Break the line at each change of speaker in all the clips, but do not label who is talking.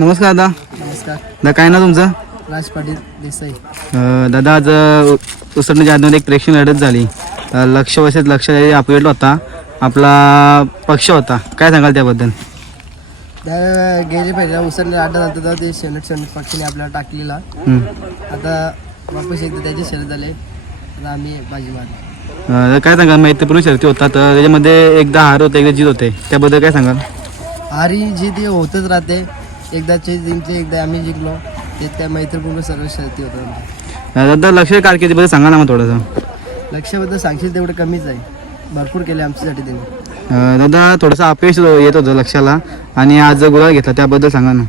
नमस्कार दादा.
नमस्कार.
दादा काय ना तुमचं?
राज पाटील देसाई.
अं, दादा आज अं, उसरण्याच्या आतमध्ये एक प्रेक्षण लढत झाली. अं, लक्ष वसेत लक्ष अपडेट होता. आपला पक्ष होता. काय सांगाल त्याबद्दल?
त्या गेले पाहिजे उसरणे आठ नंतर तेव्हा ते शेणट शेणट पक्षीने आपल्याला टाकलेला.
हं.
आता वापस एकदा त्याची शर्यत झाले. आता आम्ही बाजी मारली
अं, दादा काय सांगाल? मैत्रीपूर्ण शर्ती होतात तर त्याच्यामध्ये एकदा हार होते एकदा जीत होते. त्याबद्दल काय सांगाल?
हारी जी ती होतच राहते. एकदा चे जिंकले एकदा आम्ही जिंकलो. ते त्या मैत्रीपूर्ण सर्व शर्ती.
अं, दादा लक्ष कारकिर्दीबद्दल सांगा ना मग थोडंसं.
लक्षाबद्दल सांगशील तेवढं कमीच आहे. भरपूर केले आमच्यासाठी त्यांनी.
दादा थोडंसं अपयश येत होतं लक्षाला आणि आज गुलाल घेतला त्याबद्दल सांगा ना.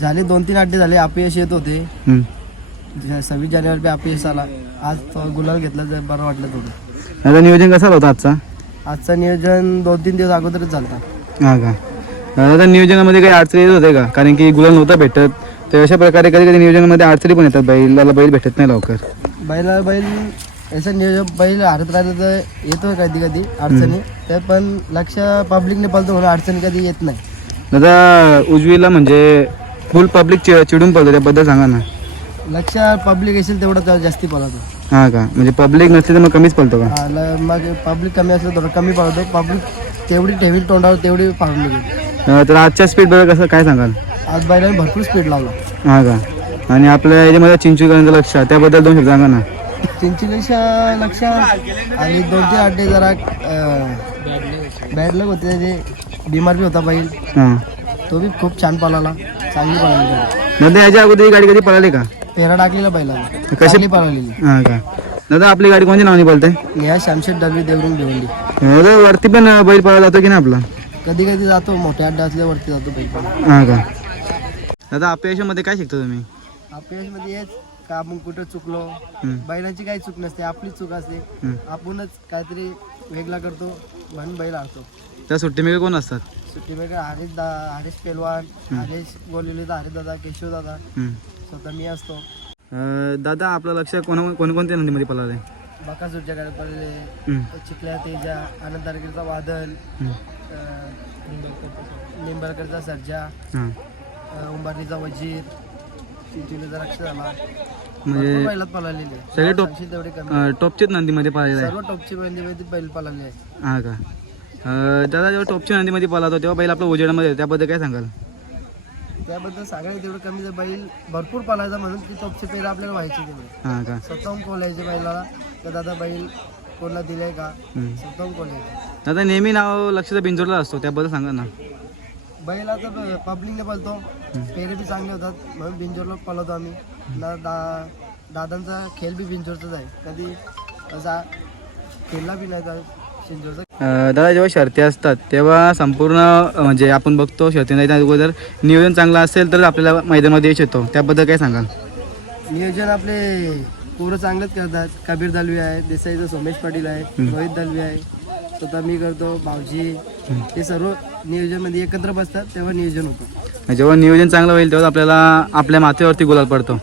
झाले दोन तीन अड्डे झाले अपयश येत होते. सव्वीस जानेवारी अपयश आला. आज तो गुलाल घेतला तर बरं वाटलं थोडं.
दादा नियोजन कसं होतं आजचा?
आजचं नियोजन दोन तीन दिवस अगोदरच झालता.
हा का? दादा नियोजनामध्ये काही अडचणी येत होते का? कारण की गुलाल नव्हता भेटत. तर अशा प्रकारे कधी कधी नियोजनामध्ये अडचणी पण येतात बैलाला बैल भेटत नाही लवकर.
बैला बैल याचं नियोजन बैल हरत राहिलं तर येतो कधी कधी अडचणी. ते पण लक्ष पब्लिकने पळतो म्हणून अडचणी कधी येत नाही.
दादा उजवीला म्हणजे फुल पब्लिक चिडून पडतो त्याबद्दल सांगा ना.
लक्ष पब्लिक असेल तेवढं तर जास्ती पळतो.
हा का? म्हणजे पब्लिक नसली तर मग कमीच पडतो का?
हा, ल- मग पब्लिक कमी असलं थोडं कमी पळतो. पब्लिक तेवढी ठेवी तोंडावर तेवढी पाळून
अं, तर आजच्या स्पीडबद्दल कसं काय सांगाल?
आज बैलाने भरपूर स्पीड लावला.
हा का? आणि आपल्या याच्यामध्ये चिंचूकरांचं लक्ष त्याबद्दल दोन शब्द सांगा ना.
चिंचलेश लक्ष आणि दोन तीन अड्डे जरा बॅड लक होते त्याचे बिमार बी होता बैल
हां.
तो बी खूप छान पळाला चांगली पळाली.
दादा याच्या अगोदर ही गाडी कधी पळाली का?
पेरा टाकलेला बैलाला
कशी?
चांगली पळालेली.
हा का? दादा आपली गाडी कोणत्या नावाने पळते?
नेहा शामशेट डलवी देवरून भिवंडी.
दादा वरती पण बैल पळाला जातो की नाही आपला?
कधी कधी जातो मोठ्या अड्डा असल्यावरती जातो बैल पण.
हा का? दादा अपयशामध्ये काय शिकतो तुम्ही?
अपयशमध्ये हेच का आपण कुठं चुकलो?
हम्म.
बैलांची काही चूक नसते आपली चूक असते.
हम्म.
आपणच काहीतरी वेगळा करतो म्हणून बैल आणतो
त्या सुट्टीमेकर कोण असतात?
सुट्टी वेगळा हरीश दा हरीश पेलवान हरीश बोललेले हरीश दादा केशव दादा.
हम्म.
स्वतः मी असतो.
अं, दादा आपलं लक्ष कोण कोणकोणत्या नदीमध्ये पळालं आहे?
बकासूरच्या गाड्यात पडलेले
हम्म.
चिखल्या तेजा आनंद तारखेचा वादल सर्जा
हां.
अं, उंबारलीचा वजीर चिंचोलीचा रक्ष झाला
म्हणजे
बैलात पळालेले
सगळे टॉप
तेवढे कमी.
टॉपचेच नंदीमध्ये पळालेलं
सर्व टॉपची बैल बैल पळाले आहे
हा का? दादा जेव्हा टॉपच्या नंदीमध्ये पळाला तेव्हा बैल आपल्या उजेडामध्ये. त्याबद्दल काय सांगाल?
त्याबद्दल सांगायला तेवढं कमी जर बैल भरपूर पळायचा म्हणून ती टॉपचे पेर आपल्याला व्हायचे तेवढे
हां का?
स्वतःहून कोलायचे बैलाला. तर दादा बैल कोणाला दिलाय का?
हम्म.
स्वतःहून कोलायचे
दादा नेहमी नाव लक्षाचा बिंजोरला असतो त्याबद्दल सांगा ना.
बैल आता पब्लिकने पळतो. पेरे बी चांगले होतात म्हणून बिंजोरला पळवतो आम्ही. ना दा दादांचा खेळ बी बिंजोरचाच आहे. कधी असा खेळला बी नाही तर
दादा जेव्हा शर्ती असतात तेव्हा संपूर्ण म्हणजे आपण बघतो शर्ती नाही अगोदर नियोजन चांगलं असेल तर आपल्याला मैदानामध्ये यश येतो. त्याबद्दल काय सांगाल?
नियोजन आपले पोरं चांगलंच करतात. कबीर दलवी आहे देसाईचं सोमेश पाटील आहे रोहित दलवी आहे स्वतः मी करतो भाऊजी. हे सर्व नियोजनमध्ये एकत्र बसतात तेव्हा नियोजन होतं.
जेव्हा नियोजन चांगलं होईल तेव्हा आपल्याला आपल्या माथ्यावरती गुलाल पडतो.